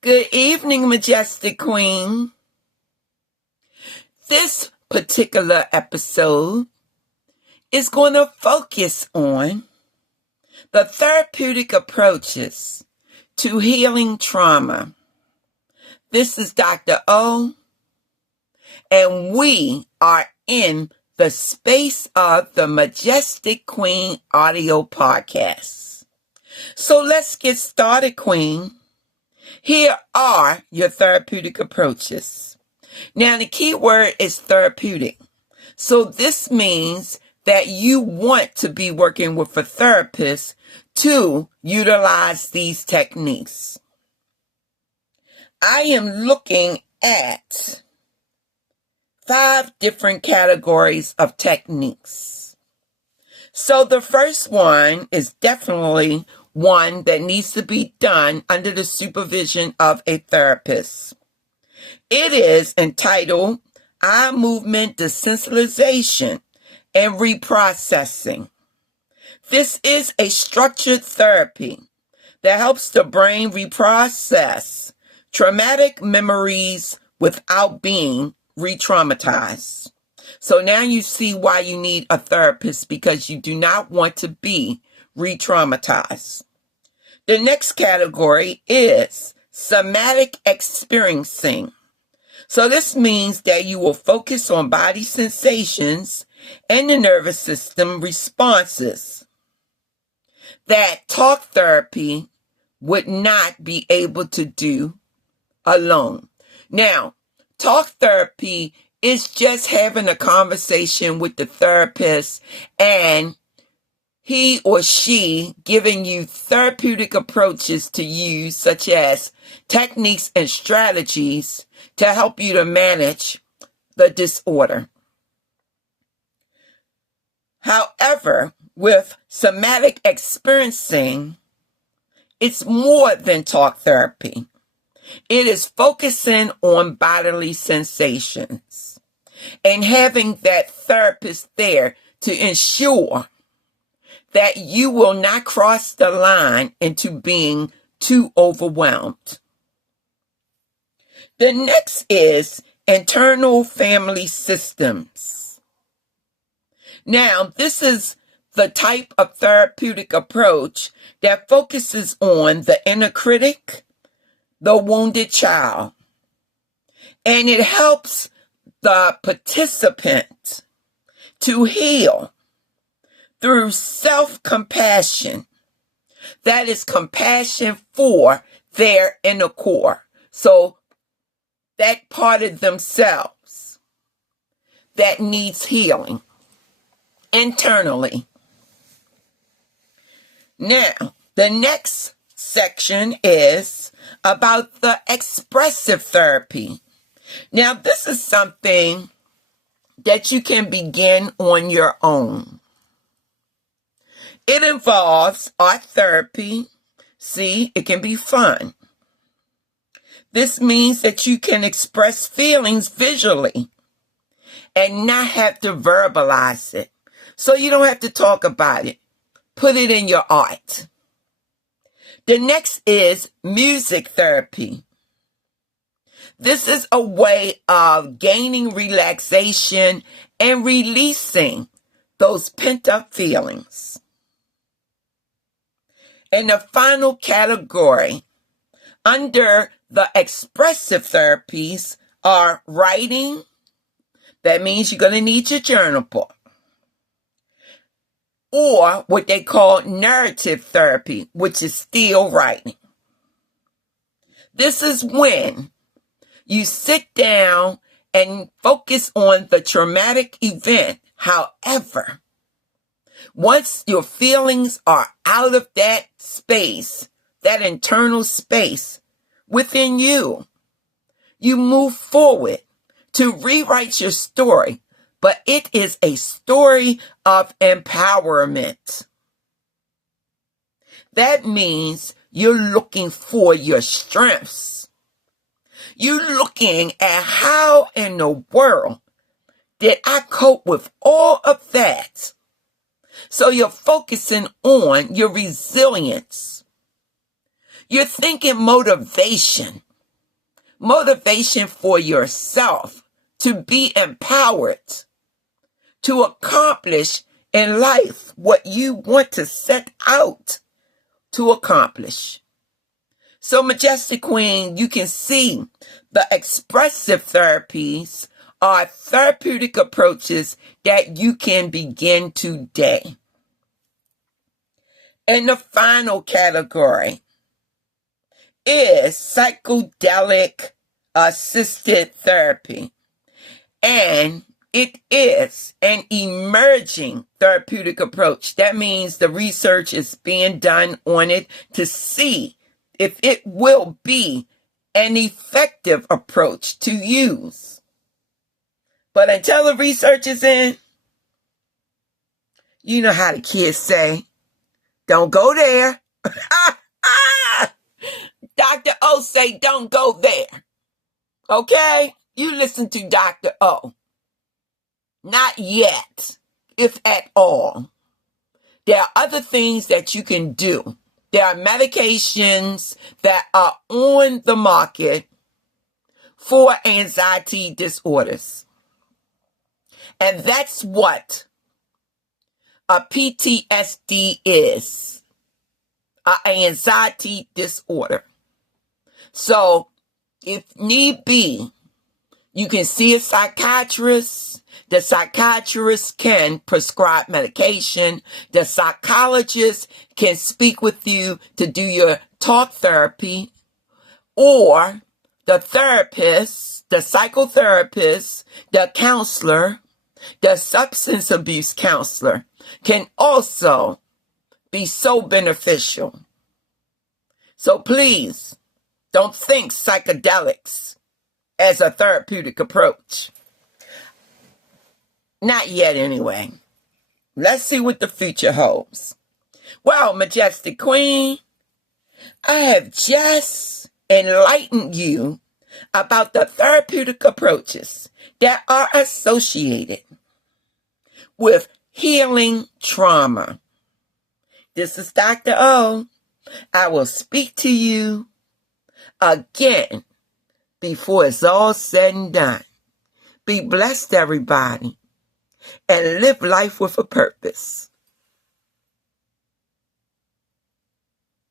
Good evening, Majestic Queen. This particular episode is going to focus on the therapeutic approaches to healing trauma. This is Dr. O, and we are in the space of the Majestic Queen audio podcast. So let's get started, Queen. Here are your therapeutic approaches. Now, the key word is therapeutic. So this means that you want to be working with a therapist to utilize these techniques. I am looking at 5 different categories of techniques. So the first one is definitely one that needs to be done under the supervision of a therapist. It is entitled Eye Movement Desensitization and Reprocessing. This is a structured therapy that helps the brain reprocess traumatic memories without being re-traumatized. So now you see why you need a therapist, because you do not want to be re-traumatized. The next category is somatic experiencing. So this means that you will focus on body sensations and the nervous system responses that talk therapy would not be able to do alone. Now, talk therapy is just having a conversation with the therapist and he or she giving you therapeutic approaches to use, such as techniques and strategies to help you to manage the disorder. However, with somatic experiencing, it's more than talk therapy. It is focusing on bodily sensations and having that therapist there to ensure that you will not cross the line into being too overwhelmed. The next is internal family systems. Now, this is the type of therapeutic approach that focuses on the inner critic, the wounded child, and it helps the participant to heal through self-compassion. That is compassion for their inner core. So that part of themselves that needs healing internally. Now, the next section is about the expressive therapy. Now, this is something that you can begin on your own. It involves art therapy. See, it can be fun. This means that you can express feelings visually and not have to verbalize it. So you don't have to talk about it. Put it in your art. The next is music therapy. This is a way of gaining relaxation and releasing those pent-up feelings. And the final category under the expressive therapies are writing. That means you're going to need your journal book. Or what they call narrative therapy, which is still writing. This is when you sit down and focus on the traumatic event. However, once your feelings are out of that space, that internal space within you, you move forward to rewrite your story, but it is a story of empowerment. That means you're looking for your strengths. You're looking at how in the world did I cope with all of that? So you're focusing on your resilience. You're thinking motivation. motivation for yourself to be empowered to accomplish in life what you want to set out to accomplish. So, Majestic Queen, you can see the expressive therapies are therapeutic approaches that you can begin today. And the final category is psychedelic assisted therapy. And it is an emerging therapeutic approach. That means the research is being done on it to see if it will be an effective approach to use. But until the research is in, you know how the kids say, don't go there. Dr. O say, don't go there. Okay? You listen to Dr. O. Not yet, if at all. There are other things that you can do. There are medications that are on the market for anxiety disorders. And that's what a PTSD is, an anxiety disorder. So, if need be, you can see a psychiatrist. The psychiatrist can prescribe medication. The psychologist can speak with you to do your talk therapy. Or the therapist, the psychotherapist, the counselor, the substance abuse counselor can also be so beneficial. So please, don't think psychedelics as a therapeutic approach. Not yet, anyway. Let's see what the future holds. Well, Majestic Queen, I have just enlightened you about the therapeutic approaches that are associated with healing trauma. This is Dr. O. I will speak to you again before it's all said and done. Be blessed, everybody, and live life with a purpose.